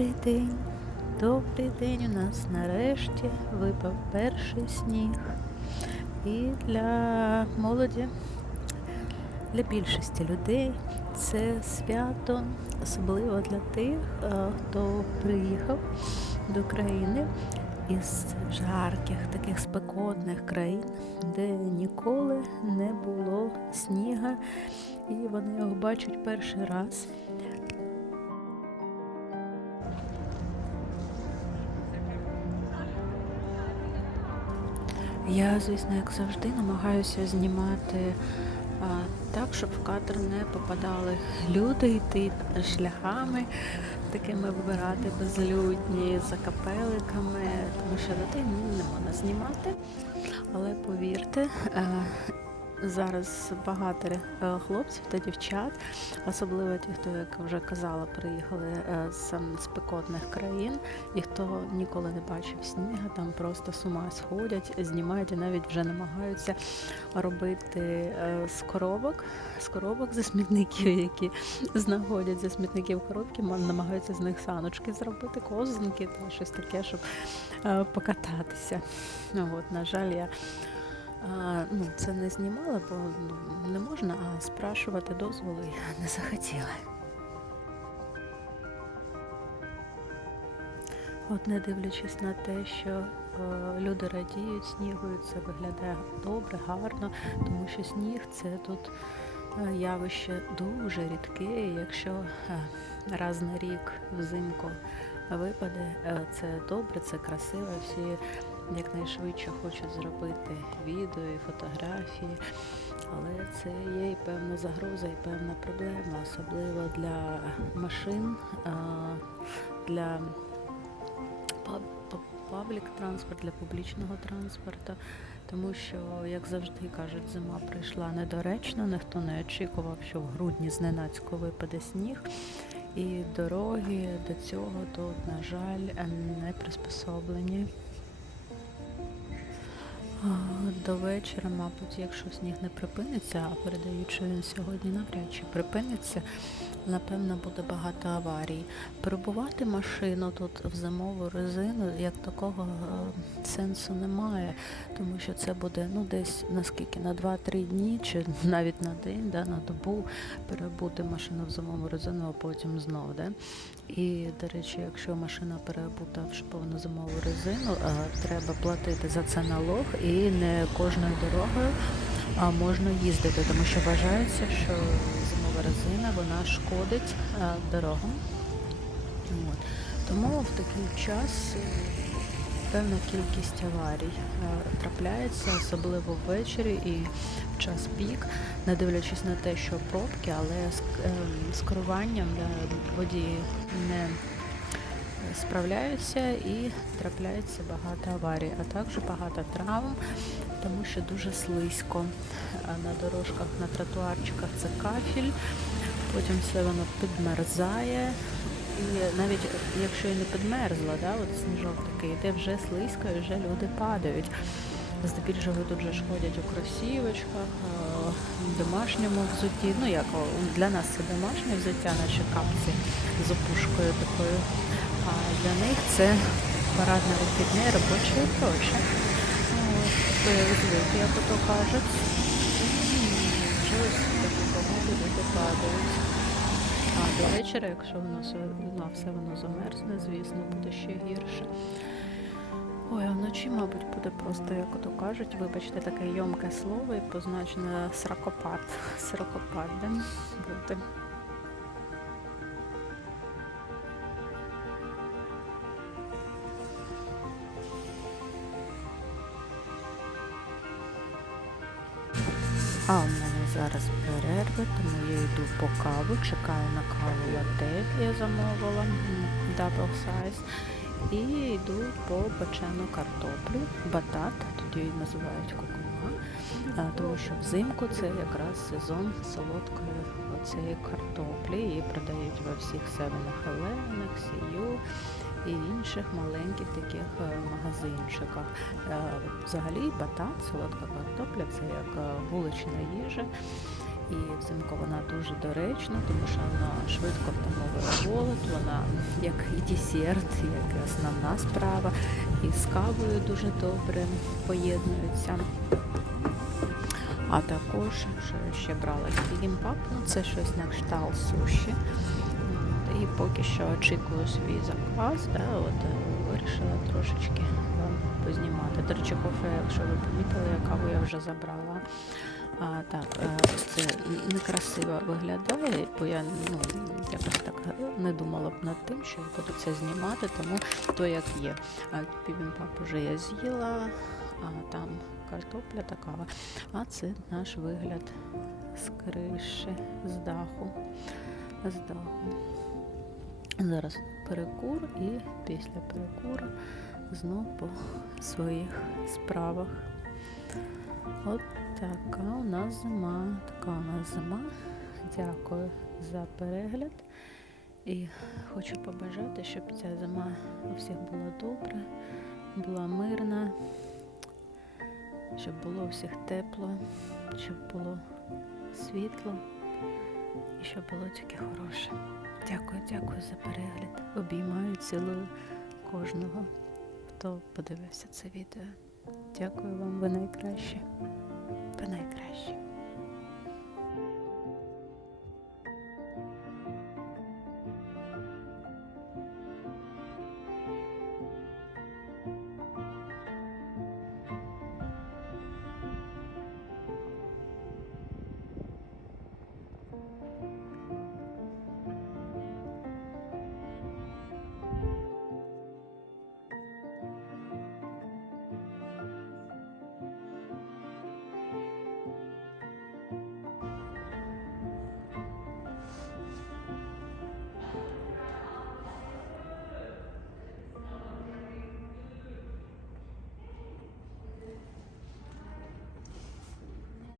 Добрий день, добрий день. У нас нарешті випав перший сніг. І для молоді, для більшості людей це свято, особливо для тих, е, хто приїхав до країни із жарких, таких спекотних країн, де ніколи не було сніга, і вони його бачать перший раз. Я, звісно, як завжди, намагаюся знімати а, так, щоб в кадр не попадали люди, йти шляхами, такими вибирати безлюдні, за капеликами, тому що людей ну, не можна знімати. Але повірте, е, зараз багато е, хлопців та дівчат, особливо ті, хто, як вже казала, приїхали е, з спекотних країн, і хто ніколи не бачив сніга, там просто з ума сходять, знімають і навіть вже намагаються робити е, з коробок, з коробок зі смітників, які знаходять зі смітників коробки, намагаються з них саночки зробити, козинки та щось таке, щоб е, покататися. От, на жаль, я а, ну, це не знімала, бо ну, не можна, а спрашувати дозволу я не захотіла. От не дивлячись на те, що е, люди радіють снігу, це виглядає добре, гарно, тому що сніг це тут е, явище дуже рідке. і Якщо е, раз на рік взимку випаде, е, це добре, це красиво. Всі якнайшвидше хочуть зробити відео і фотографії, але це є і певна загроза, і певна проблема, особливо для машин, для паблік транспорт, для публічного транспорту, тому що, як завжди кажуть, зима прийшла недоречно, ніхто не очікував, що в грудні зненацько випаде сніг. І дороги до цього тут, на жаль, не приспособлені. До вечора, мабуть, якщо сніг не припиниться, а передають, що він сьогодні навряд чи припиниться, напевно, буде багато аварій. Перебувати машину тут в зимову резину, як такого е, сенсу немає, тому що це буде ну десь наскільки на 2-3 дні, чи навіть на день, да, на добу перебути машину в зимову резину, а потім знов. Да? І, до речі, якщо машина перебута в шиповну зимову резину, е, треба платити за це налог і не кожною дорогою можна їздити, тому що вважається, що зимова резина вона шкодить е, дорогам. От. Тому в такий час е, певна кількість аварій е, трапляється, особливо ввечері і в час пік, не дивлячись на те, що пробки, але з, е, керуванням водії не справляються і трапляється багато аварій, а також багато травм, тому що дуже слизько. На дорожках, на тротуарчиках це кафель, потім все воно підмерзає. І навіть якщо і не підмерзла, да, от сніжок такий, йде вже слизько і вже люди падають. Здебільшого тут же ж ходять у кросівочках, е, домашньому взутті. Ну як для нас це домашнє взуття, наче капці з опушкою такою. А для них це парадне вихідне, робоче і проче. От, як ото кажуть. Вже ось люди падають. А до вечора, якщо воно все, воно замерзне, звісно, буде ще гірше. Ой, а вночі, мабуть, буде просто, як ото кажуть, вибачте, таке йомке слово і позначене сракопад. Сракопад, де буде. А у мене зараз перерва, тому я йду по каву, чекаю на каву латте, я замовила double size. І йду по печену картоплю, батат, тут її називають кукума, тому що взимку це якраз сезон солодкої оцієї картоплі. Її продають во всіх севених еленах, сію і інших маленьких таких е, магазинчиках. Е, Взагалі батат, солодка картопля це як е, вулична їжа. І взимку вона дуже доречна, тому що вона швидко втамовує голод, вона як десерт, як і основна справа, і з кавою дуже добре поєднується. А також ще брала кімпап, ну це щось на кшталт суші. І поки що очікую свій заказ, да, от, е, вирішила трошечки вам познімати. До речі, кофе, якщо ви помітили, каву я вже забрала. А, так, е, це некрасиво виглядає, бо я ну, якось так не думала б над тим, що я буду це знімати, тому то як є. А Бібімпап уже я з'їла, а там картопля та кава. А це наш вигляд з криші, з даху. З даху. Зараз перекур і після перекуру знов по своїх справах. От така у нас зима. Така у нас зима. Дякую за перегляд. І хочу побажати, щоб ця зима у всіх була добра, була мирна, щоб було у всіх тепло, щоб було світло і щоб було тільки хороше. Дякую, дякую за перегляд. Обіймаю, цілую кожного, хто подивився це відео. Дякую вам, ви найкращі.